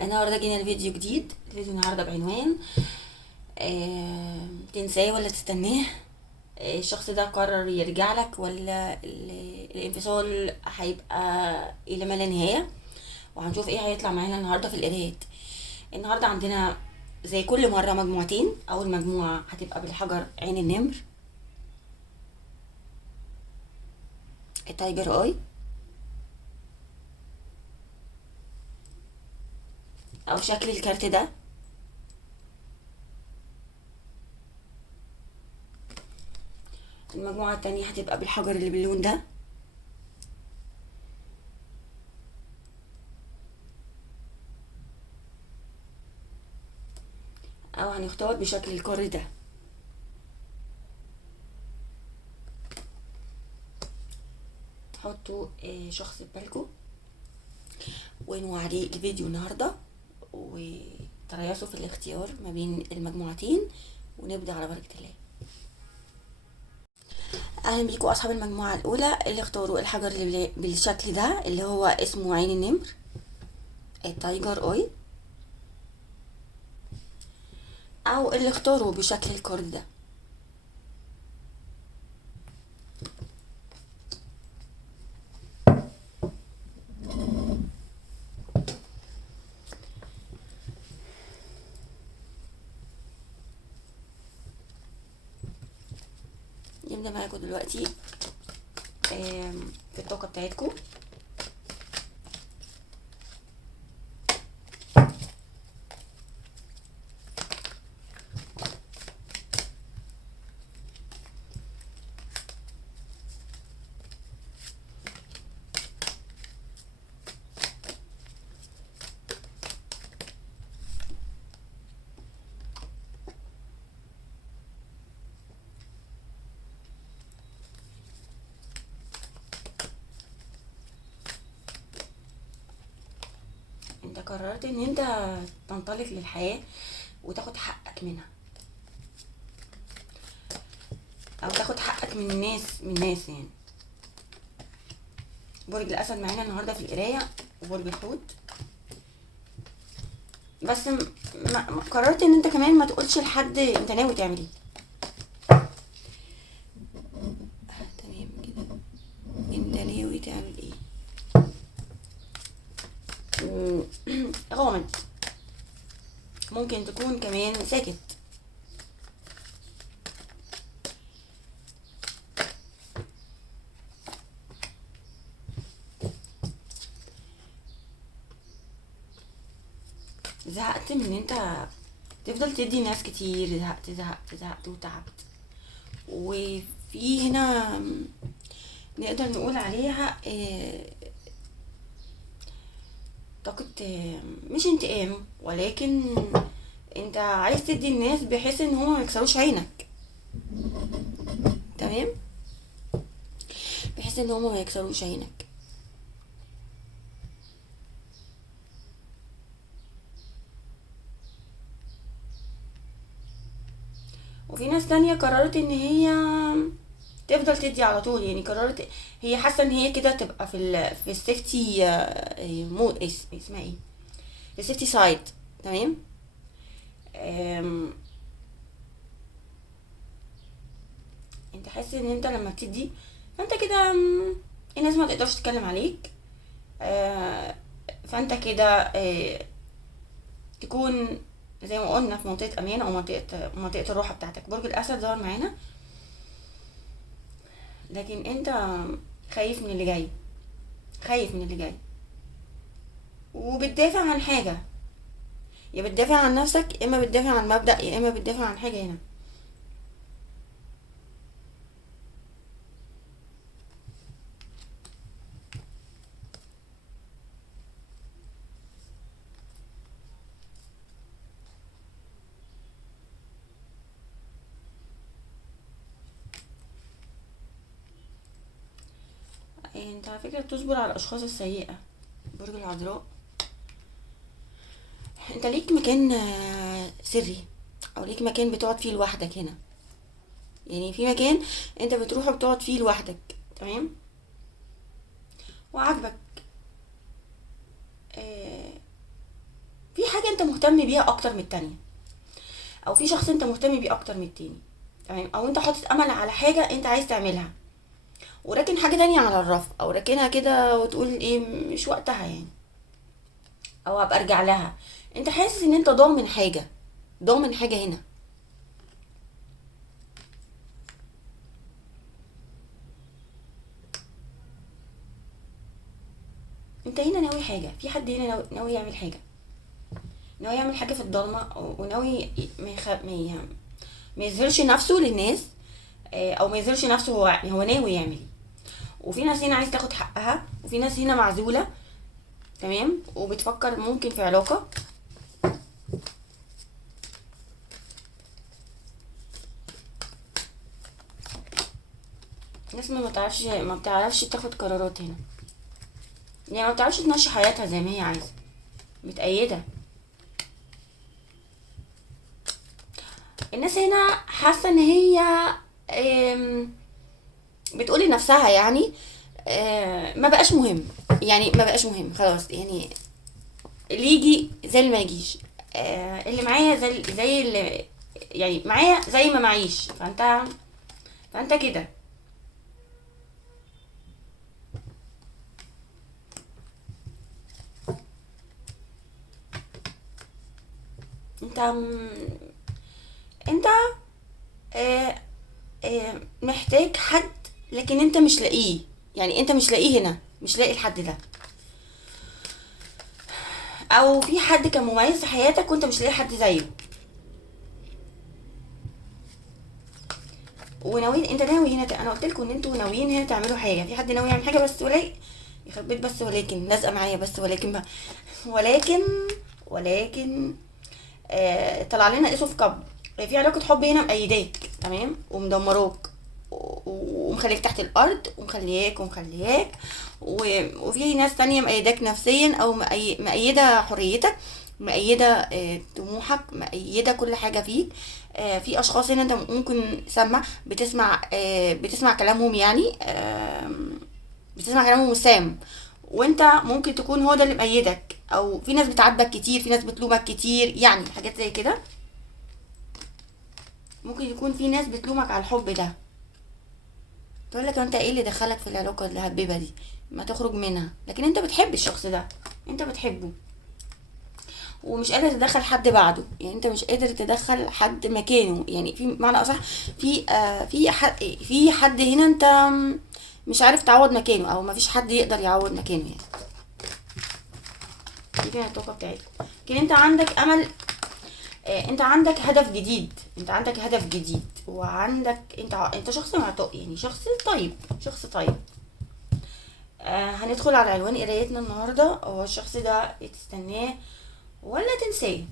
النهارده جينا الفيديو جديد. الفيديو النهارده بعنوان تنساه ولا تستناه. الشخص ده قرر يرجع لك ولا الانفصال هيبقى الى ما لا نهايه. وهنشوف ايه هيطلع معانا النهارده في القرايات. النهارده عندنا زي كل مره مجموعتين. اول مجموعه هتبقى بالحجر عين النمر، التايجر اي، او شكل الكارت ده. المجموعه التانية هتبقى بالحجر اللي باللون ده، او هنختار بشكل الكار ده. حطوا شخص في بالكم وانووا عليه الفيديو النهارده، وتريثوا في الاختيار ما بين المجموعتين، ونبدا على بركه الله. اهلا بيكم اصحاب المجموعه الاولى اللي اختاروا الحجر اللي بالشكل ده اللي هو اسمه عين النمر، التايجر اوي، او اللي اختاروا بشكل الكارد ده. نبدا معاكم دلوقتي في الطاقه بتاعتكم. انت قررت ان انت تنطلق للحياه وتاخد حقك منها، او تاخد حقك من الناس يعني. برج الاسد معانا النهارده في القرايه، وبرج الحوت. بس قررت ان انت كمان ما تقولش لحد انت ناوي تعمل ايه. تمام كده، انت ناوي تعمل ايه؟ غامض. ممكن تكون كمان ساكت. زهقت من ان انت تفضل تدي ناس كتير. زهقت وتعبت. وفي هنا نقدر نقول عليها طاقة، مش انتقام، ولكن انت عايز تدي الناس بحيث ان هم ما يكسروش عينك. تمام، بحيث ان هم ما يكسروش عينك. وفي ناس تانية قررت ان هي تفضل تدي على طول. يعني قررت، هي حاسه ان هي كده تبقى في السيفتي، مو اسمها ايه، السيفتي سايد. تمام. انت حاسس ان انت لما بتدي فانت كده الناس ما تقدرش تتكلم عليك. آه، فانت كده تكون زي ما قلنا في منطقة امان، او منطقة الراحة بتاعتك. برج الاسد ظهر معانا، لكن انت خايف من اللي جاي، خايف من اللي جاي، وبتدافع عن حاجة. يا بتدافع عن نفسك، يا اما بتدافع عن مبدأ، يا اما بتدافع عن حاجة هنا. انت على فكرة بتصبر على الاشخاص السيئة. برج العذراء، انت ليك مكان سري، او ليك مكان بتقعد فيه لوحدك هنا. يعني في مكان انت بتروح وبتقعد فيه لوحدك. تمام، وعاجبك. آه، انت مهتم بيها اكتر من التانية، او في شخص انت مهتم بيه اكتر من التاني. تمام، او انت حاطط امل على حاجة انت عايز تعملها، وراكن حاجة تانية على الرف، او راكنها كده وتقول ايه مش وقتها يعني، او هبقى ارجع لها. انت حاسس ان انت ضامن حاجة، ضامن حاجة هنا. انت هنا ناوي حاجة، في حد هنا ناوي يعمل حاجة، ناوي يعمل حاجة في الضلمة، وناوي ما يظهرش نفسه للناس، او ما يظهرش نفسه هو ناوي يعمل ايه. وفي ناس هنا عايز تاخد حقها، وفي ناس هنا معزولة. تمام، وبتفكر ممكن في علاقة. ناس ما بتعرفش تاخد قرارات هنا، يعني ما بتعرفش تمشي حياتها زي ما هي عايزة، متأيدة. الناس هنا حاسة ان هي آم، بتقول لنفسها يعني ما بقاش مهم، يعني ما بقاش مهم خلاص، يعني اللي يجي زي اللي ما يجيش، اللي معايا زي اللي يعني معايا زي ما معيش. فانت كده. انت انت آه، محتاج حد، لكن انت مش لاقيه. يعني انت مش لاقيه هنا، مش لاقي الحد ده، او في حد كان مميز في حياتك وانت مش لاقي حد زيه. وناويين، انت ناوي هنا انا قلت لكم ان انتوا ناويين هنا تعملوا حاجه، في حد ناوي يعمل حاجه، بس ولكن يخرب بيت، بس ولكن لازقه معايا، بس ولكن بقى. ولكن ولكن طلع لنا اسو في كب. في علاقة حب هنا مأيداك، تمام، ومدمراك، ومخليك تحت الأرض، ومخلياك وفي ناس تانية مأيداك نفسيا، أو مأيدة حريتك، مأيدة طموحك، مأيدة كل حاجة فيك. في أشخاص هنا أنت ممكن تسمع، بتسمع كلامهم يعني، بتسمع كلامهم وسام، وانت ممكن تكون هو ده اللي مأيدك، او في ناس بتعاتبك كتير، في ناس بتلومك كتير، يعني حاجات زي كده. ممكن يكون في ناس بتلومك على الحب ده، تقول لك انت ايه اللي دخلك في العلاقه الهببه دي، ما تخرج منها. لكن انت بتحب الشخص ده، انت بتحبه، ومش قادر تدخل حد بعده، يعني انت مش قادر تدخل حد مكانه، يعني في معنى اصح، في حد هنا انت مش عارف تعوض مكانه، او ما فيش حد يقدر يعوض مكانه يعني. دي كانت الطاقه بتاعتكم. لكن انت عندك امل، انت عندك هدف جديد، انت عندك هدف جديد، وعندك انت شخص معطاء، يعني شخص طيب، شخص طيب. هندخل على عنوان قرايتنا النهارده، هو الشخص ده تستناه ولا تنساه.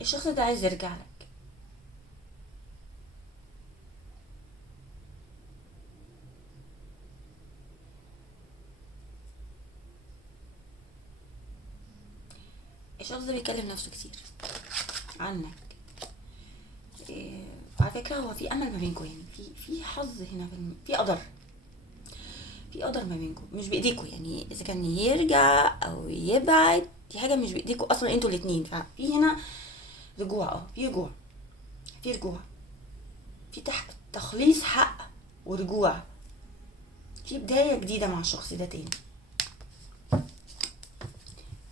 الشخص ده عايز يرجع لك. الشخص ده بيكلم نفسه كتير عنك. على فكرة هو في امل ما بينكم، يعني في حظ هنا، في قدر، في قدر ما بينكم، مش بايديكم، يعني اذا كان يرجع او يبعد دي حاجة مش بايديكم اصلا انتوا الاتنين. ففي هنا رجوع، في رجوع، في تخليص حق ورجوع، في بداية جديدة مع الشخص ده تاني،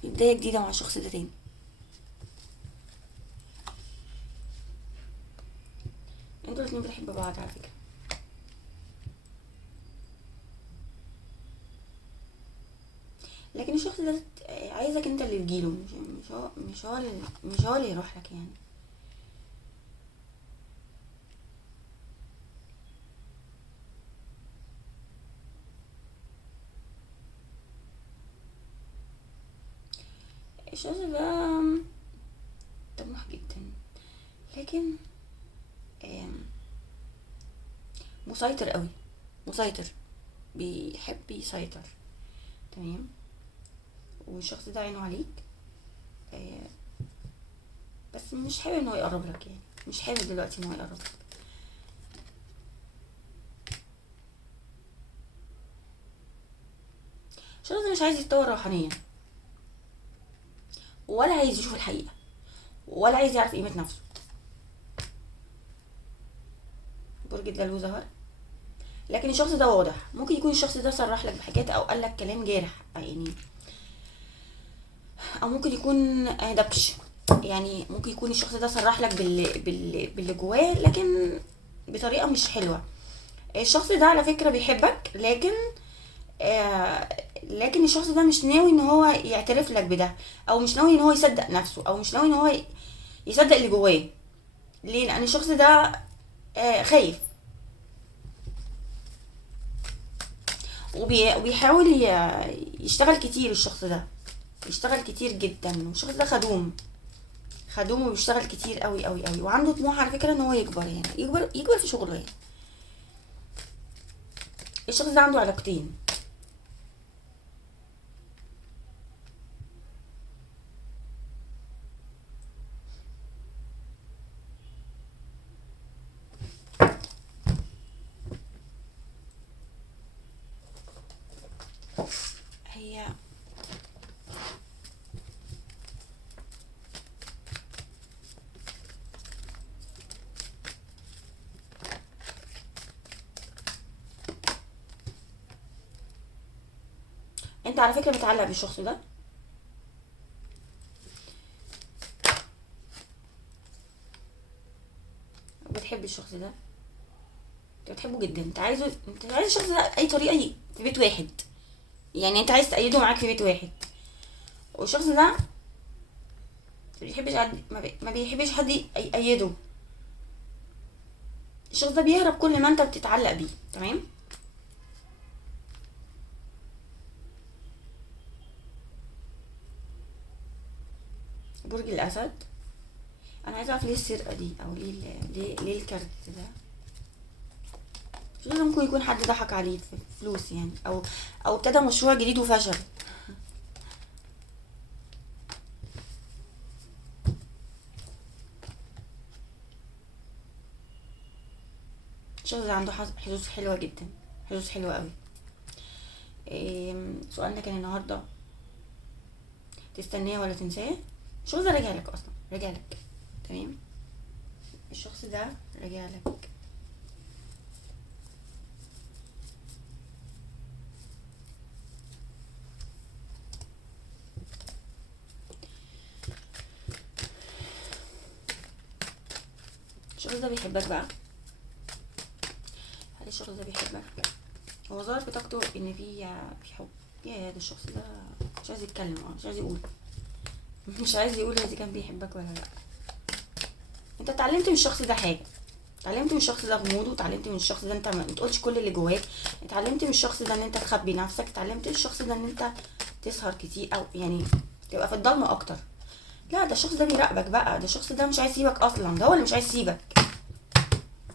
في بداية جديدة مع الشخص ده تاني. انتوا الاتنين بتحبوا بعض على فكرة، لكن الشخص ده عايزك انت اللي تجيله، مش هو اللي يروح لك يعني. الشخص ده طموح جدا، لكن آم، مسيطر قوي، مسيطر، بيحب يسيطر. تمام. والشخص ده عينه عليك، آه، بس مش حابب ان هو يقرب لك، يعني مش حابب دلوقتي ان هو يقرب لك. الشخص ده مش عايز يتطور روحانيا، ولا عايز يشوف الحقيقة، ولا عايز يعرف قيمة نفسه. برج الدلو ظهر، لكن الشخص ده واضح. ممكن يكون الشخص ده صرح لك بحاجات او قال لك كلام جارح يعني، او ممكن يكون دبش. يعني ممكن يكون الشخص ده صرح لك باللي جواه، لكن بطريقة مش حلوة. الشخص ده على فكرة بيحبك، لكن آه لكن الشخص ده مش ناوي ان هو يعترف لك بده، او مش ناوي ان هو يصدق نفسه، او مش ناوي ان هو يصدق اللي جواه. ليه؟ لان الشخص ده خايف، وبيحاول يشتغل كتير. الشخص ده بيشتغل كتير جدا، والشخص ده خدوم، خدوم وبيشتغل كتير قوي قوي قوي، وعنده طموح على فكرة ان هو يكبر، يعني يكبر في شغله يعني. الشخص ده عنده علاقتين. هي انت على فكرة متعلق بالشخص ده، وبتحب الشخص ده، انت بتحبه جدا، انت عايز الشخص ده اي طريقة في بيت واحد. يعني انت عايز تأيده معاك في بيت واحد. والشخص ده ما بيحبش حد، ما بيحبش حد يأيده. الشخص ده بيهرب كل ما انت بتتعلق بيه. تمام. برج الاسد. انا عايزه اعرف ليه السرقه دي، او ليه الكارت ده. الشخص ده ممكن يكون حد ضحك عليه في فلوس يعني، او ابتدى مشروع جديد وفشل. الشخص ده عنده حظوظ حلوه جدا، حظوظ حلوه قوي. سؤالنا كان النهارده، تستناه ولا تنساه؟ الشخص ده راجع لك اصلا، راجع لك. تمام. الشخص ده راجع لك. الشخص ده بيحبك بقى. هل الشخص ده بيحبك؟ هو ظاهر في طاقته ان في حب. يا ده الشخص ده مش عايز يتكلم، مش عايز يقول. مش عايز يقول اذا كان بيحبك ولا لا. انت اتعلمت من الشخص ده حاجه، اتعلمت من الشخص ده غموضه، اتعلمت من الشخص ده انت ما تقولش كل اللي جواك، اتعلمت من الشخص ده ان انت تخبي نفسك، اتعلمت من الشخص ده ان انت تسهر كتير، او يعني تبقى في الضلمه اكتر. لا، ده الشخص ده بيراقبك بقى، ده الشخص ده مش عايز يسيبك اصلا، ده هو اللي مش عايز يسيبك،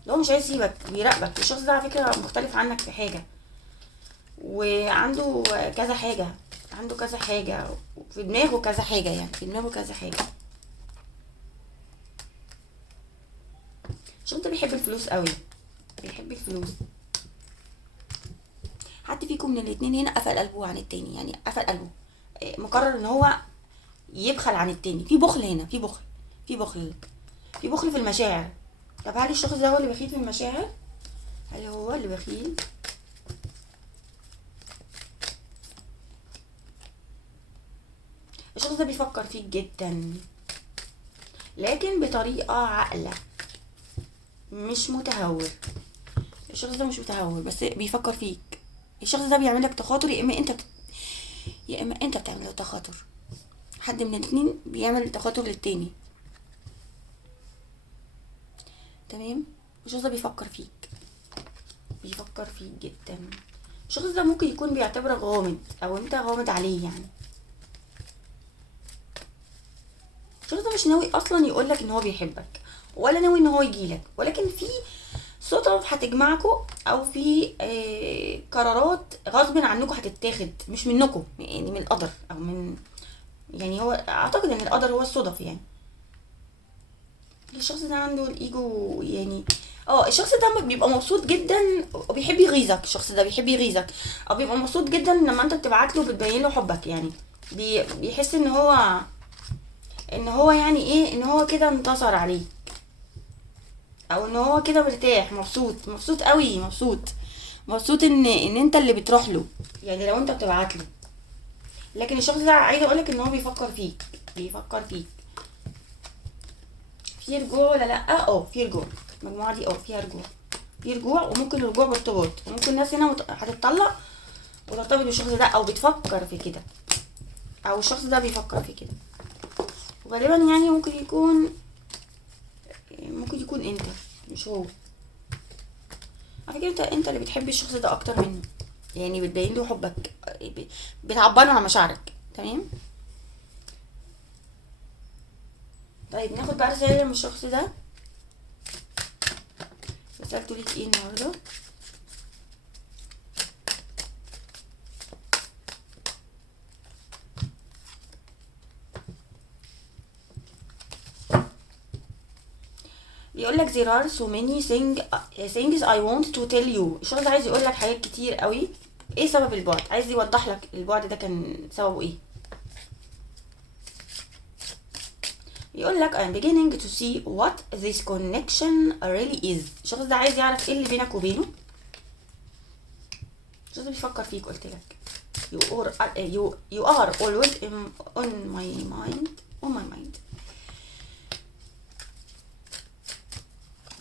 ده هو مش عايز يسيبك، بيراقبك. الشخص ده على فكره مختلف عنك في حاجه، وعنده كذا حاجه، عنده كذا حاجه، في دماغه كذا حاجه، يعني في دماغه كذا حاجه. الشخص ده بيحب الفلوس قوي، بيحب الفلوس. حد فيكم من الاتنين هنا قفل قلبه عن التاني، يعني قفل قلبه، مقرر ان هو يبخل عن التاني. في بخل هنا، في بخل، في بخل، في بخل في المشاعر. طب هل الشخص ده هو اللي بخيل في المشاعر؟ هل هو اللي بخيل؟ الشخص ده بيفكر فيك جدا، لكن بطريقة عاقلة، مش متهور. الشخص ده مش متهور، بس بيفكر فيك. الشخص ده بيعمل لك تخاطر، يا اما انت بتعمل له تخاطر. حد من الاتنين بيعمل تخاطر للتاني. تمام. الشخص ده بيفكر فيك، بيفكر فيك جدا. الشخص ده ممكن يكون بيعتبرك غامض، او انت غامض عليه يعني. الشخص ده مش ناوي اصلا يقولك ان هو بيحبك، ولا ناوي ان هو يجيلك، ولكن في صدف هتجمعكوا، او في قرارات غصب عنكم هتتاخد، مش منكم يعني، من القدر او من، يعني هو اعتقد ان القدر هو الصدف يعني. الشخص ده عنده الايجو يعني. اه الشخص ده بيبقى مبسوط جدا وبيحب يغيظك، الشخص ده بيحب يغيظك، او بيبقى مبسوط جدا لما انت بتبعت له بتبين له حبك يعني. بيحس ان هو يعني ايه، ان هو كده انتصر عليه، او ان هو كده مرتاح، مبسوط قوي، مبسوط ان انت اللي بتروح له، يعني لو انت بتبعت له. لكن الشخص ده عايزه اقولك ان هو بيفكر فيك. في رجوع ولا لا؟ في رجوع. المجموعه دي فيها رجوع، في رجوع، وممكن رجوع بارتباط، وممكن ناس هنا هتتطلق وترتبط بالشخص ده، او بتفكر في كده، او الشخص ده بيفكر في كده. وغالبا يعني ممكن يكون انت، مش هو. على فكره انت اللي بتحب الشخص ده اكتر منه، يعني بتبين له حبك، بتعبر له عن مشاعرك. تمام. طيب ناخد بقى رسالة من الشخص ده. رسالته ليك ايه النهارده؟ بيقول لك there are so many things I want to tell you. الشخص ده عايز يقول لك حاجات كتير قوي. ايه سبب البعد؟ عايز يوضح لك البعد ده كان سببه ايه. يقول لك I'm beginning to see what this connection really is. الشخص ده عايز يعرف ايه اللي بينك وبينه. الشخص ده بيفكر فيك، قلت لك you are always on my mind.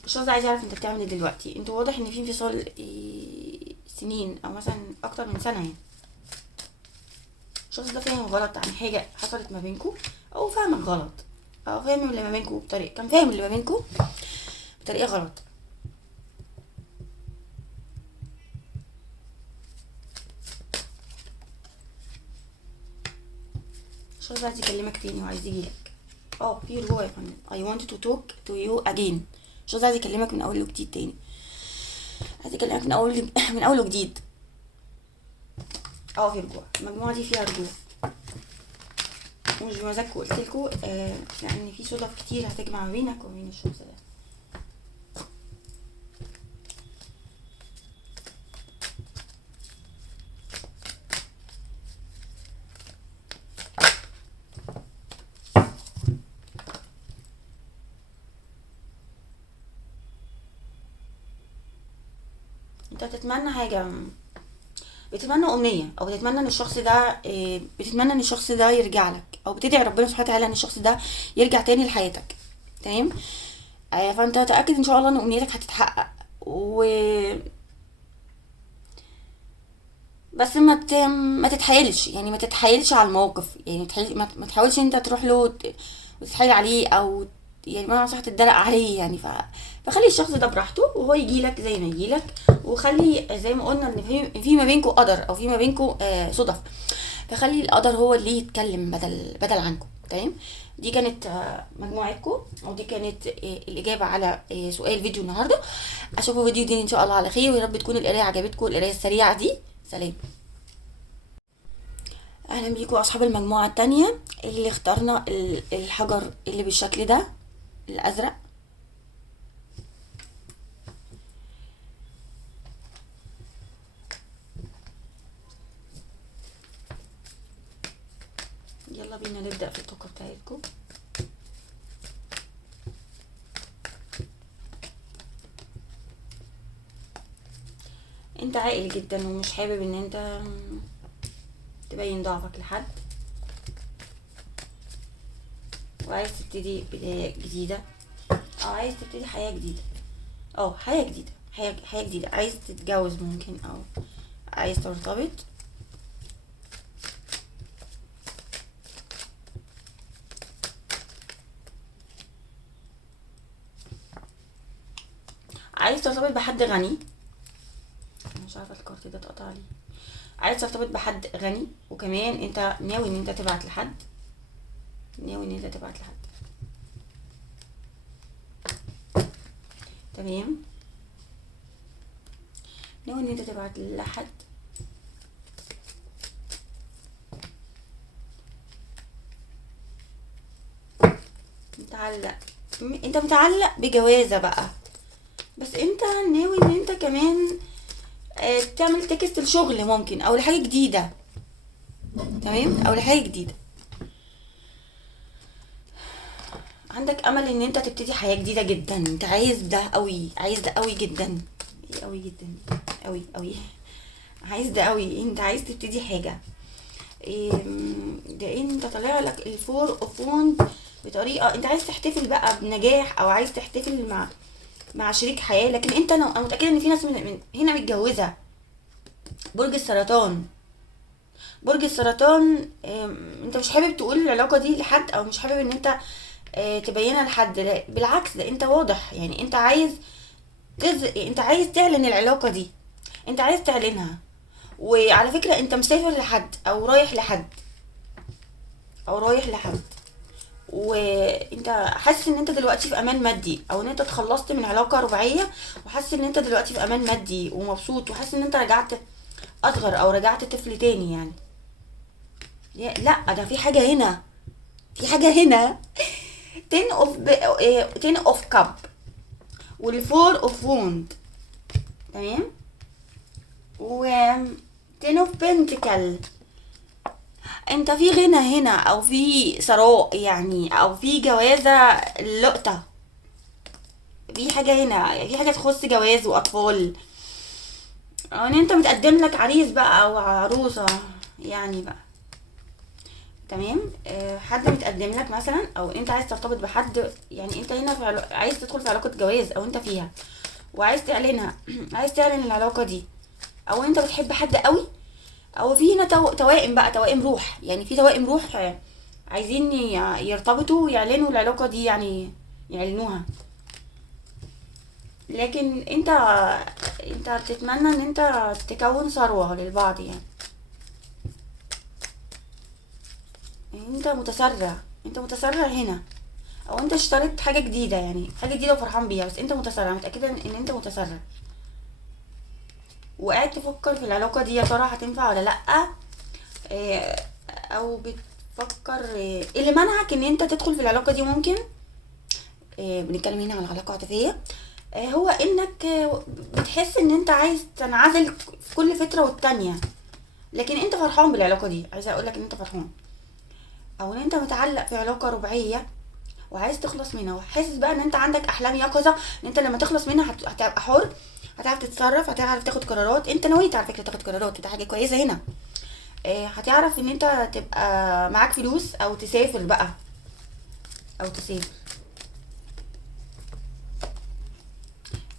الشخص ده عايز يعرف انت بتعمل ايه دلوقتي. انتوا واضح ان في انفصال سنين، او مثلا اكتر من سنه يعني. الشخص ده فاهم غلط عن حاجه حصلت ما بينكم، او فاهمك غلط، او فاهم اللي ما بينكم بطريقه، كان فاهم اللي ما بينكم بطريقه غلط. الشخص ده عايز يكلمك تاني وعايز يجيلك. في رجوع يا فندم. I want to talk to you again. الشخص ده عايز يكلمك من اول وجديد تاني، عايز يكلمك من اول وجديد. في رجوع. المجموعه دي فيها رجوع، ومش بمزاجكوا، قلتلكوا لان في صدف كتير هتجمع ما بينك وبين الشخص ده. انت بتتمنى حاجه، بتتمنى امنيه، او بتتمنى ان الشخص ده بتتمنى ان الشخص ده يرجع لك، او بتدعي ربنا سبحانه وتعالى ان الشخص ده يرجع تاني لحياتك. تمام. فانت تاكد ان شاء الله ان امنيتك هتتحقق. بس ما تتحايلش، يعني ما تتحايلش على الموقف، يعني ما تحاولش انت تروح له وتتحايل عليه، او يعني ما صح تتدلق عليه يعني. فخلي الشخص ده براحته، وهو يجيلك زي ما يجيلك، وخلي زي ما قلنا ان في ما بينكم قدر، او في ما بينكم صدف، فخلي القدر هو اللي يتكلم بدل عنكم. تمام. دي كانت مجموعتكم، او دي كانت الاجابه على سؤال فيديو النهارده. اشوفكم فيديو دي ان شاء الله على خير، ويا رب تكون القرايه عجبتكم، القرايه السريعه دي. سلام. اهلا بيكم اصحاب المجموعه التانية اللي اخترنا الحجر اللي بالشكل ده، الازرق. يلا بينا نبدا في الطاقه بتاعتكم. انت عاقل جدا، ومش حابب ان انت تبين ضعفك لحد، وعايز تبتدي بداية جديدة، او عايز تبتدي حياة جديدة، حياة جديدة. عايز تتجوز ممكن، او عايز ترتبط. عايز ترتبط بحد غني. مش عارفة الكارت ده اتقطع لي. عايز ترتبط بحد غني، وكمان انت ناوي ان انت تبعت لحد. تمام. ناوي ان انت تبعت لحد، متعلق، انت متعلق بجوازة بقى، بس انت ناوي ان انت كمان تعمل تكست الشغل ممكن او لحاجة جديدة. تمام، او لحاجة جديدة. عندك امل ان انت تبتدي حياة جديدة جدا، انت عايز ده قوي، عايز ده قوي جدا، قوي جدا، قوي قوي، عايز ده قوي، انت عايز تبتدي حاجة. ده انت طالع لك الفور اوف ووند بطريقة انت عايز تحتفل بقى بنجاح، او عايز تحتفل مع شريك حياة. لكن انت، انا متأكدة ان في ناس من هنا متجوزة. برج السرطان، برج السرطان، انت مش حابب تقول العلاقة دي لحد، او مش حابب ان انت تبينها لحد. لا بالعكس، ده انت واضح يعني انت عايز انت عايز تعلن العلاقة دي، انت عايز تعلنها. وعلى فكرة انت مسافر لحد، او رايح لحد، او رايح لحد، وانت حاسس ان انت دلوقتي في امان مادي، او ان انت اتخلصت من علاقة رباعية، وحاسس ان انت دلوقتي في امان مادي ومبسوط، وحاسس ان انت رجعت اصغر، او رجعت طفل تاني يعني. لا، ده في حاجة هنا، في حاجة هنا. ten of ten of cup والفور اوف ووند. تمام. و ten of pentacle، انت في غنى هنا، او في ثراء يعني، او في جوازة لقطة، في حاجة هنا، في حاجة تخص جواز واطفال، او ان انت متقدم لك عريس بقى او عروسة يعني بقى. تمام. حد متقدم لك مثلا، او انت عايز ترتبط بحد يعني، انت هنا عايز تدخل في علاقة جواز، او انت فيها وعايز تعلنها. عايز تعلن العلاقة دي، او انت بتحب حد قوي، او في هنا توائم بقى، توائم روح يعني، في توائم روح عايزين يرتبطوا ويعلنوا العلاقة دي يعني، يعلنوها. لكن انت بتتمنى ان انت تكون ثروة للبعض يعني. انت متسرع، انت متسرع هنا، او انت اشتريت حاجة جديدة يعني، حاجة جديدة وفرحان بيها، بس انت متسرع، متأكدة ان انت متسرع، وقاعد تفكر في العلاقة دي، يا ترى هتنفع ولا لأ. او بتفكر ايه اللي منعك ان انت تدخل في العلاقة دي ممكن. بنتكلم هنا عن علاقة عاطفية. هو انك بتحس ان انت عايز تنعزل في كل فترة والتانية، لكن انت فرحان بالعلاقة دي، عايزة اقولك ان انت فرحان. او ان انت متعلق في علاقة رباعية وعايز تخلص منها، وحاسس بقى ان انت عندك احلام يقظة، ان انت لما تخلص منها هتبقى حر، هتعرف تتصرف، هتعرف تاخد قرارات. انت نويت على فكرة تاخد قرارات، ده حاجة كويسة هنا. هتعرف ان انت تبقى معاك فلوس، او تسافر بقى، او تسافر.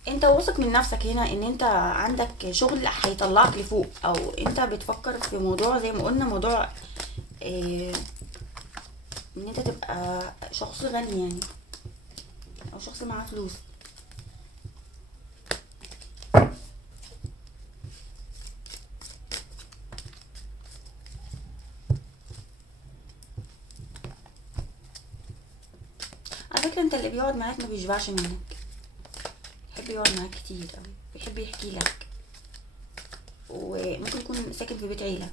انت واثق من نفسك هنا، ان انت عندك شغل هيطلعك لفوق، او انت بتفكر في موضوع زي ما قلنا، موضوع اه ان انت تبقى شخص غني يعني، او شخص معاه فلوس. على فكرة انت اللي بيقعد معاك ما بيشبعش منك، بيحب يقعد معاك كتير اوي، بيحب يحكي لك، وممكن يكون ساكن في بيت عيلة.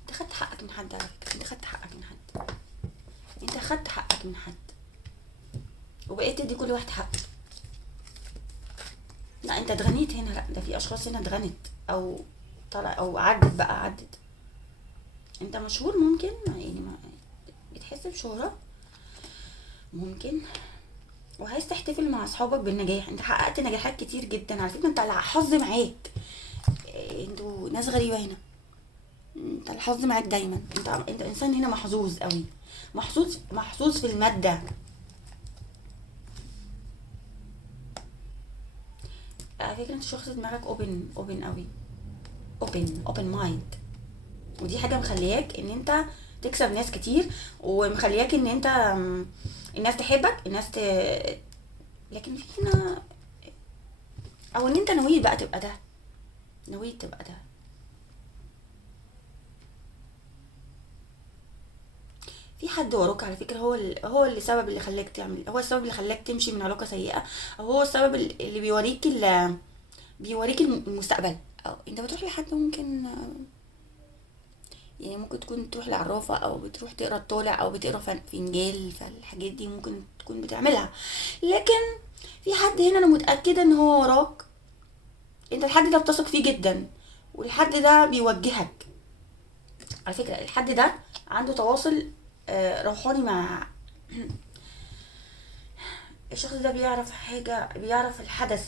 انت خدت حقك من حد، على فكرة انت خدت حقك من حد، انت خدت حقك من حد، وبقيت تدي كل واحد حقه. لا انت اتغنيت هنا، لا ده في اشخاص هنا اتغنت، او طلع، او عدت بقى، عدت. انت مشهور ممكن يعني، ما بتحس بشهرة ممكن، وعايز تحتفل مع اصحابك بالنجاح. انت حققت نجاحات كتير جدا على فكرة، انت الحظ معاك. انتوا ناس غريبة هنا، انت الحظ معاك دايما، انت انسان هنا محظوظ قوي، محظوظ، محظوظ في المادة. على فكرة انت شخص دماغك اوبن قوي، اوبن مايند، ودي حاجة مخلياك ان انت تكسب ناس كتير، ومخلياك ان انت الناس تحبك، لكن في هنا، او ان انت نويت بقى تبقى ده، نويت تبقى ده. حد وراك على فكرة، هو اللي سبب اللي خلاك تعمل، هو السبب اللي خلاك تمشي من علاقة سيئة، او هو السبب اللي بيوريك المستقبل. او انت بتروح لحد ممكن، يعني ممكن تكون تروح لعرافة او بتروح تقرا الطالع او بتقرا فنجال، فالحاجات دي ممكن تكون بتعملها. لكن في حد هنا انا متأكدة ان هو وراك، انت الحد ده بتثق فيه جدا، والحد ده بيوجهك. على فكرة الحد ده عنده تواصل روحاني مع الشخص ده، بيعرف حاجة، بيعرف الحدث،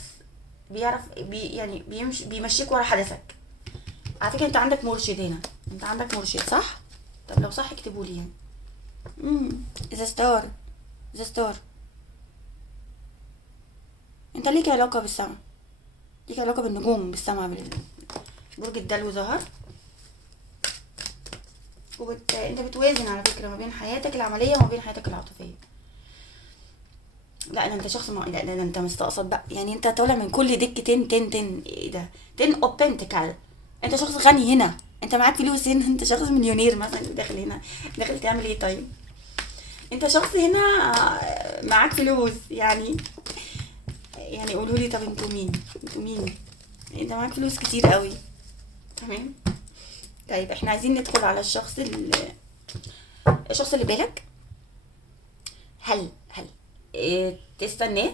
يعني بيمشيك ورا حدثك. على فكرة انت عندك مرشد هنا، انت عندك مرشد صح؟ طب لو صح اكتبوا لي يعني. امم ذا ستار، ذا ستار. انت ليك علاقة بالسما، ليك علاقة بالنجوم، بالسما، برج الدلو ظهر. انت بتوازن على فكرة ما بين حياتك العملية وما بين حياتك العاطفية. لا ده انت شخص لا ده انت مستقصد بقى، يعني انت طالع من كل دك تن تن تن، ايه ده؟ تن اوف بنتكل. انت شخص غني هنا، انت معاك فلوس هنا، انت شخص مليونير مثلا داخل هنا. داخل تعمل ايه طيب؟ انت شخص هنا معاك فلوس يعني قولوا لي طب انتوا مين؟ انتوا مين؟ انت معاك فلوس كتير قوي. تمام. طيب احنا عايزين ندخل على الشخص اللي بالك. هل تستناه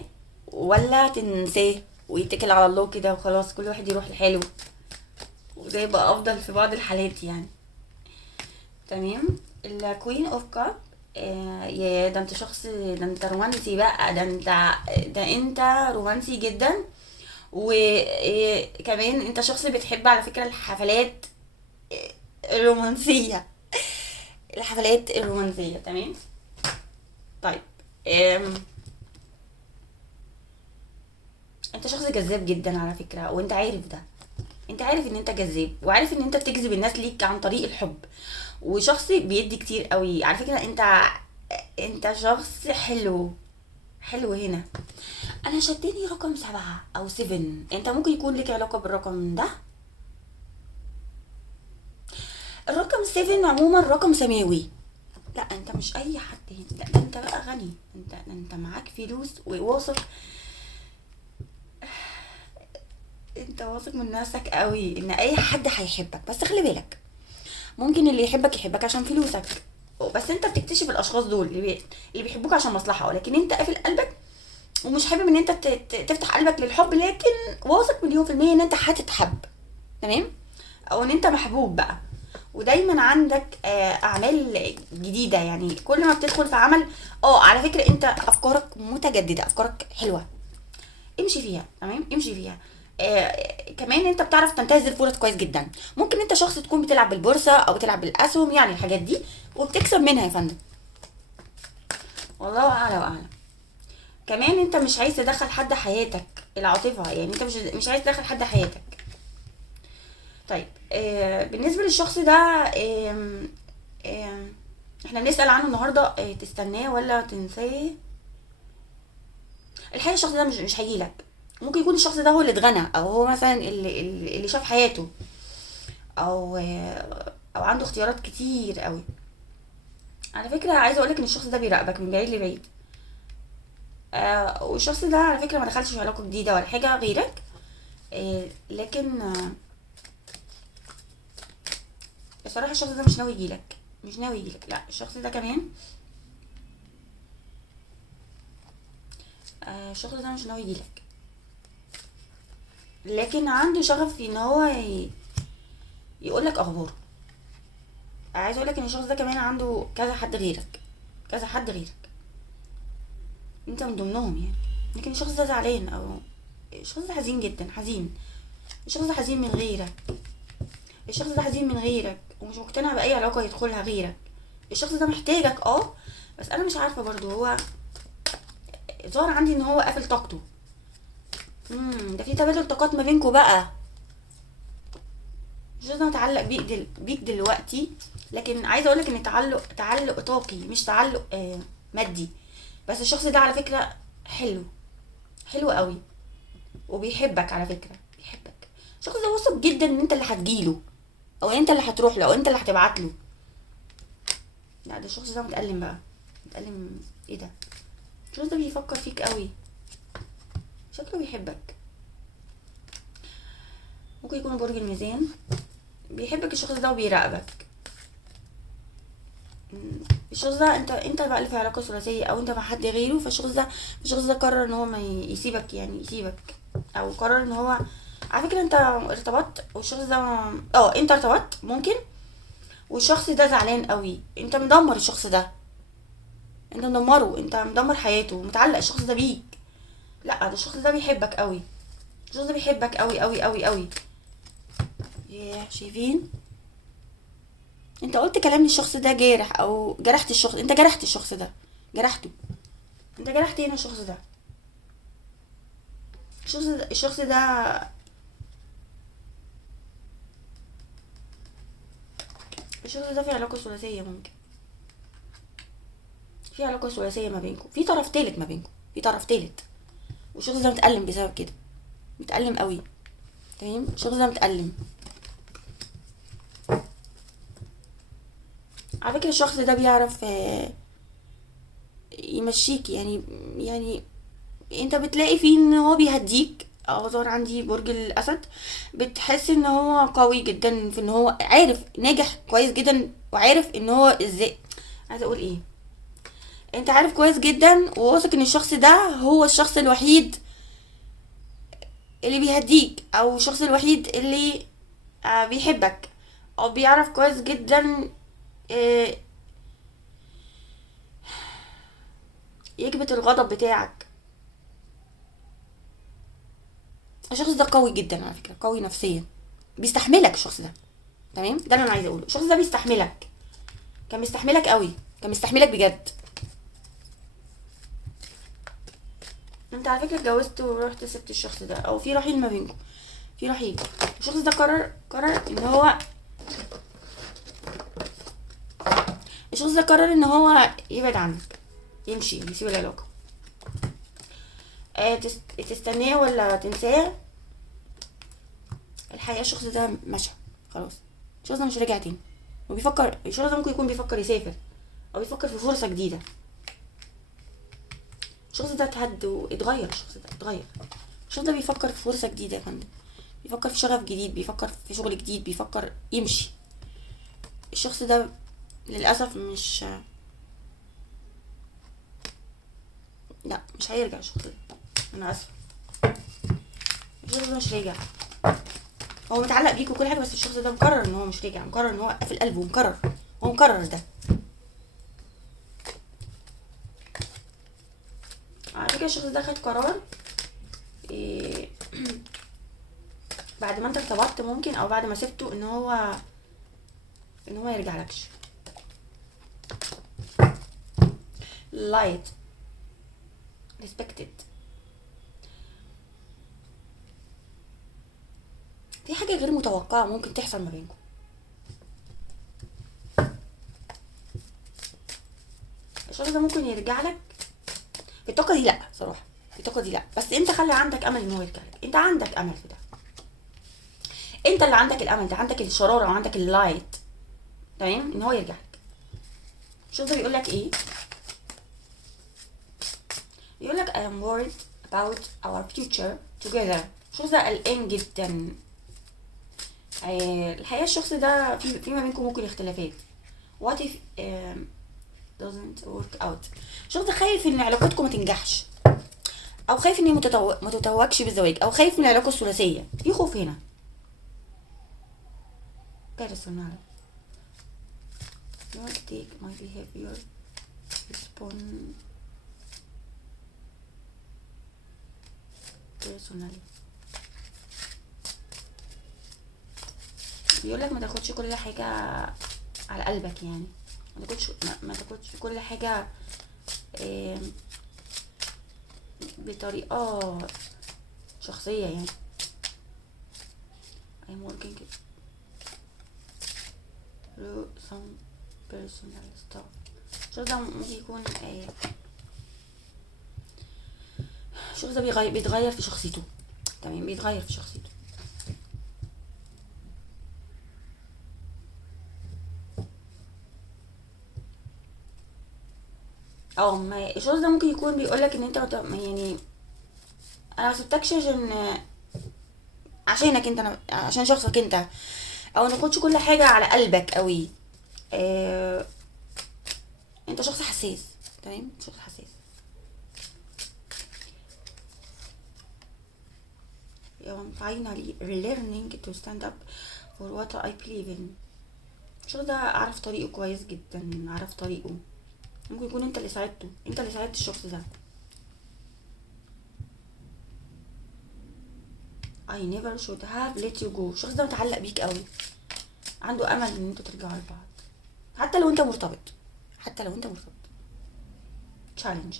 ولا تنساه ويتكل على الله كده وخلاص، كل واحد يروح لحاله، وده يبقى افضل في بعض الحالات يعني. تمام. الكوين اوف كاب. يا ده انت شخص، ده انت رومانسي بقى، ده انت رومانسي جدا. وكمان انت شخص بتحب على فكرة الحفلات الرومانسية، الحفلات الرومانسية. تمام. طيب آم، انت شخص جذاب جدا على فكرة، وانت عارف ده، انت عارف ان انت جذاب، وعارف ان انت بتجذب الناس ليك عن طريق الحب، وشخص بيدي كتير قوي على فكرة. انت شخص حلو، حلو هنا. انا شدني رقم 7 او 7، انت ممكن يكون لك علاقة بالرقم ده. الرقم 7 عموما رقم سماوي. لا انت مش اي حد هنا، لا ده انت بقى غني، انت معاك فلوس وواثق، انت واثق من نفسك قوي ان اي حد هيحبك. بس خلي بالك، ممكن اللي يحبك عشان فلوسك، بس انت بتكتشف الاشخاص دول اللي بيحبوك عشان مصلحة، ولكن انت قافل قلبك ومش حابب ان انت تفتح قلبك للحب، لكن واثق مليون في المية ان انت هتتحب. تمام. او ان انت محبوب بقى، ودايما عندك اعمال جديدة، يعني كل ما بتدخل في عمل على فكرة انت افكارك متجددة، افكارك حلوة، امشي فيها. تمام، امشي فيها. كمان انت بتعرف تنتهز الفرص كويس جدا. ممكن انت شخص تكون بتلعب بالبورصة او بتلعب بالاسهم، يعني الحاجات دي، وبتكسب منها يا فندم. والله اعلى واعلى. كمان انت مش عايز تدخل حد حياتك العاطفة، يعني انت مش عايز تدخل حد حياتك. طيب بالنسبة للشخص ده، احنا بنسأل عنه النهاردة، تستناه ولا تنساه؟ الحقيقة الشخص ده مش هيجيلك. ممكن يكون الشخص ده هو اللي اتغنى، او هو مثلا اللي شاف حياته، او عنده اختيارات كتير قوي. على فكرة عايزة اقولك ان الشخص ده بيراقبك من بعيد لبعيد. والشخص ده على فكرة ما دخلش في علاقة جديدة ولا حاجة غيرك. لكن بصراحة الشخص ده مش ناوي يجيلك، مش ناوي يجيلك. لا الشخص ده كمان، الشخص ده مش ناوي يجيلك، لكن عنده شغف في ان هو يقولك اخباره. عايز اقولك ان الشخص ده كمان عنده كذا حد غيرك، كذا حد غيرك، انت من ضمنهم يعني. لكن الشخص ده زعلان، او الشخص ده حزين جدا، حزين. الشخص ده حزين من غيرك، الشخص ده حزين من غيرك، ومش مقتنع باي علاقة يدخلها غيرك. الشخص ده محتاجك بس انا مش عارفة برضو، هو ظهر عندي ان هو قافل طاقته. ده في تبادل طاقات ما بينكوا بقى. مش لازم اتعلق بيك دلوقتي، لكن عايزه اقولك ان تعلق طاقي، مش تعلق مادي. بس الشخص ده على فكره حلو، حلو قوي، وبيحبك على فكره، بيحبك. الشخص ده واثق جدا ان انت اللي هتجيله، او انت اللي هتروح له، او انت اللي هتبعت له. لا ده الشخص ده متألم بقى، متألم. ايه ده؟ الشخص ده بيفكر فيك قوي، شكله بيحبك. ممكن يكون برج الميزان، بيحبك الشخص ده وبيراقبك. الشخص ده انت بقى اللي في علاقه ثلاثيه، او انت مع حد غيره. فالشخص ده قرر ان هو ما يسيبك، يعني يسيبك، او قرر ان هو، على فكره انت ارتبطت والشخص ده، انت ارتبطت ممكن، والشخص ده زعلان قوي، انت مدمر الشخص ده، انت مدمره، انت مدمر حياته، متعلق الشخص ده بيك. لا ده الشخص ده بيحبك قوي، الشخص ده بيحبك قوي قوي قوي قوي. ياه، شايفين؟ انت قلت كلام للشخص ده جارح، او جرحت الشخص، انت جرحت الشخص ده، جرحته، انت جرحت هنا الشخص ده. الشخص ده الشخص ده في علاقة ثلاثية، ممكن في علاقة ثلاثية ما بينكم، في طرف تالت ما بينكم، في طرف تالت، والشخص ده متألم بسبب كده، متألم قوي. تمام، الشخص ده متألم. على فكرة الشخص ده بيعرف يمشيك، يعني انت بتلاقي فيه ان هو بيهديك. ظهر عندي برج الاسد، بتحس ان هو قوي جدا في ان هو عارف، ناجح كويس جدا، وعارف ان هو ازاي، عايزه اقول ايه، انت عارف كويس جدا وواثق ان الشخص ده هو الشخص الوحيد اللي بيهديك، او الشخص الوحيد اللي بيحبك، او بيعرف كويس جدا آه، يكبت الغضب بتاعك. الشخص ده قوي جدا على فكرة، قوي نفسيا، بيستحملك الشخص ده. تمام، ده اللي انا عايزه اقوله، الشخص ده بيستحملك، كان مستحملك قوي، كان مستحملك بجد. انت على فكره اتجوزت ورحت سبت الشخص ده، او في رحيل ما بينكم، في رحيل. الشخص ده قرر ان هو الشخص ده قرر ان هو يبعد عنك، يمشي، يسيب العلاقه. تستناه ولا تنساه؟ الحقيقه الشخص ده مشى خلاص، الشخص ده مش راجع تاني، وبيفكر، الشخص ده ممكن يكون بيفكر يسافر، او بيفكر في فرصه جديده. الشخص ده اتهد واتغير، الشخص ده اتغير، الشخص ده بيفكر في فرصة جديدة يا فندم، بيفكر في شغف جديد، بيفكر في شغل جديد، بيفكر يمشي. الشخص ده للأسف مش، لا مش هيرجع الشخص ده، أنا آسفة، الشخص ده مش راجع. هو متعلق بيك وكل حاجة، بس الشخص ده مقرر ان هو مش راجع، مقرر ان هو قافل قلبه، مقرر، هو مقرر ده. على فكرة الشخص ده خد قرار إيه بعد ما انت ارتبطت ممكن، او بعد ما سبته، ان هو يرجعلكش. light respected، في حاجة غير متوقعة ممكن تحصل ما بينكم. الشخص ده ممكن يرجع لك، في الطاقة دي لا صراحة، في الطاقة دي لا، بس انت خلي عندك امل ان هو يرجع لك، انت عندك امل في ده، انت اللي عندك الامل ده، عندك الشرارة وعندك اللايت، تمام، ان هو يرجع لك. الشخص ده بيقول لك ايه؟ بيقول لك I am worried about our future together. الشخص ده قلقان جدا. الحقيقة الشخص ده في ما بينكم ممكن اختلافات. what if doesn't work out. الشخص ده خايف ان علاقتكم ما تنجحش، او خايف ان هي ما تتوجش بالزواج، او خايف من العلاقة الثلاثية، في خوف هنا. personal you take my behavior respond personally. بيقول لك ما تاخدش كل حاجة على قلبك، يعني ما تاخدش كل حاجة بطريقة شخصية يعني. I'm working through some personal stuff. الشخص ده ممكن يكون الشخص ده بيتغير في شخصيته، تمام، بيتغير في شخصيته. او ما الشخص ده ممكن يكون بيقولك ان انت يعني انا ما سبتكش عشانك انت، عشان شخصك انت، او ما تكونش كل حاجه على قلبك قوي. آه... انت شخص حساس، تمام، شخص حساس. I'm finally learning to stand up for what I believe in. الشخص ده عارف طريقه كويس جدا، عارف طريقه. ممكن يكون انت اللي ساعدته، انت اللي ساعدت الشخص ده. I never should have let you go. الشخص ده متعلق بيك قوي، عنده امل ان انتوا ترجعوا لبعض، حتى لو انت مرتبط، حتى لو انت مرتبط. challenge.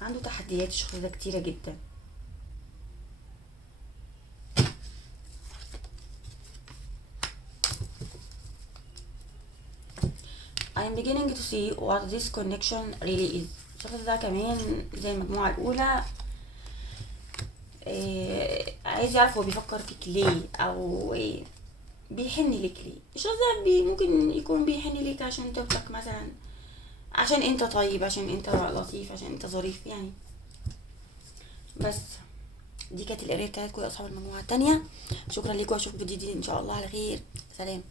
عنده تحديات الشخص ده كتيرة جدا. I'm beginning to see what this connection really is. الشخص ده كمان زي المجموعة الأولى، عايز يعرف هو بيفكر فيك ليه، أو بيحن ليك ليه. الشخص ده ممكن يكون بيحن ليك عشان طيبتك مثلا، عشان انت طيب، عشان انت لطيف، عشان انت ظريف يعني. بس دي كانت القرايه بتاعتكم يا اصحاب المجموعه التانية. شكرا لكم، واشوفكم فيديو جديد ان شاء الله على خير. سلام.